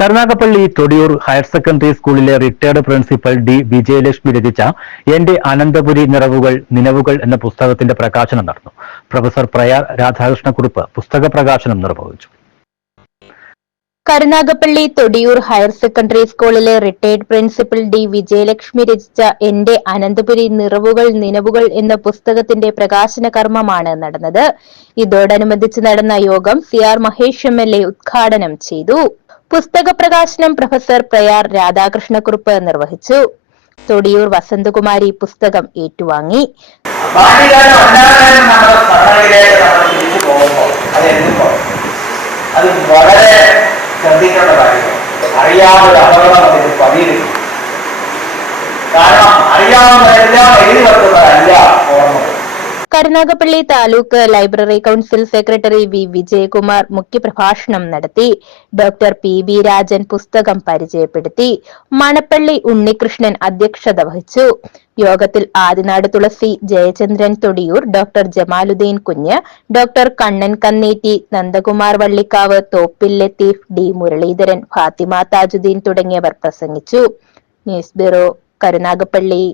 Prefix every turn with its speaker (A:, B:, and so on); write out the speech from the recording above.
A: Karunagappally Thodiyoor higher secondary സ്കൂളിലെ retired principal D Vijayalakshmi രചിച്ച എന്റെ അനന്തപുരി നിറവുകൾ നിലവുകൾ എന്ന പുസ്തകത്തിന്റെ പ്രകാശനം നടന്നു. പ്രൊഫസർ പ്രയാർ രാധാകൃഷ്ണക്കുറിപ്പ് പുസ്തക പ്രകാശനം നിർവഹിച്ചു.
B: കരുനാഗപ്പള്ളി തൊടിയൂർ ഹയർ സെക്കൻഡറി സ്കൂളിലെ റിട്ടയർഡ് പ്രിൻസിപ്പൽ ഡി വിജയലക്ഷ്മി രചിച്ച എന്റെ അനന്തപുരി നിറവുകൾ നിലവുകൾ എന്ന പുസ്തകത്തിന്റെ പ്രകാശന കർമ്മമാണ് നടന്നത്. ഇതോടനുബന്ധിച്ച് നടന്ന യോഗം C R Mahesh M L A ഉദ്ഘാടനം ചെയ്തു. പുസ്തക പ്രകാശനം പ്രൊഫസർ പ്രയാർ രാധാകൃഷ്ണക്കുറുപ്പ് നിർവഹിച്ചു. തൊടിയൂർ വസന്തകുമാരി പുസ്തകം ഏറ്റുവാങ്ങി.
C: അത് വളരെ ശ്രദ്ധിക്കേണ്ട കാര്യമാണ്. അറിയാതെ അപകടം പതിയിരുന്നു
B: Karunagappally taluk library council secretary V Vijayakumar മുഖ്യപ്രഭാഷണം നടത്തി. ഡോക്ടർ പി ബി രാജൻ പുസ്തകം പരിചയപ്പെടുത്തി. മണപ്പള്ളി ഉണ്ണികൃഷ്ണൻ അധ്യക്ഷത വഹിച്ചു. യോഗത്തിൽ Adinad Thulasi Jayachandran Thodiyoor doctor Jamaluddin Kunju doctor Kannan Kannetti Nandakumar Vallikavu Thoppil Latheef D Muraleedharan Fathima Thajudeen തുടങ്ങിയവർ പ്രസംഗിച്ചു. News bureau Karunagappally.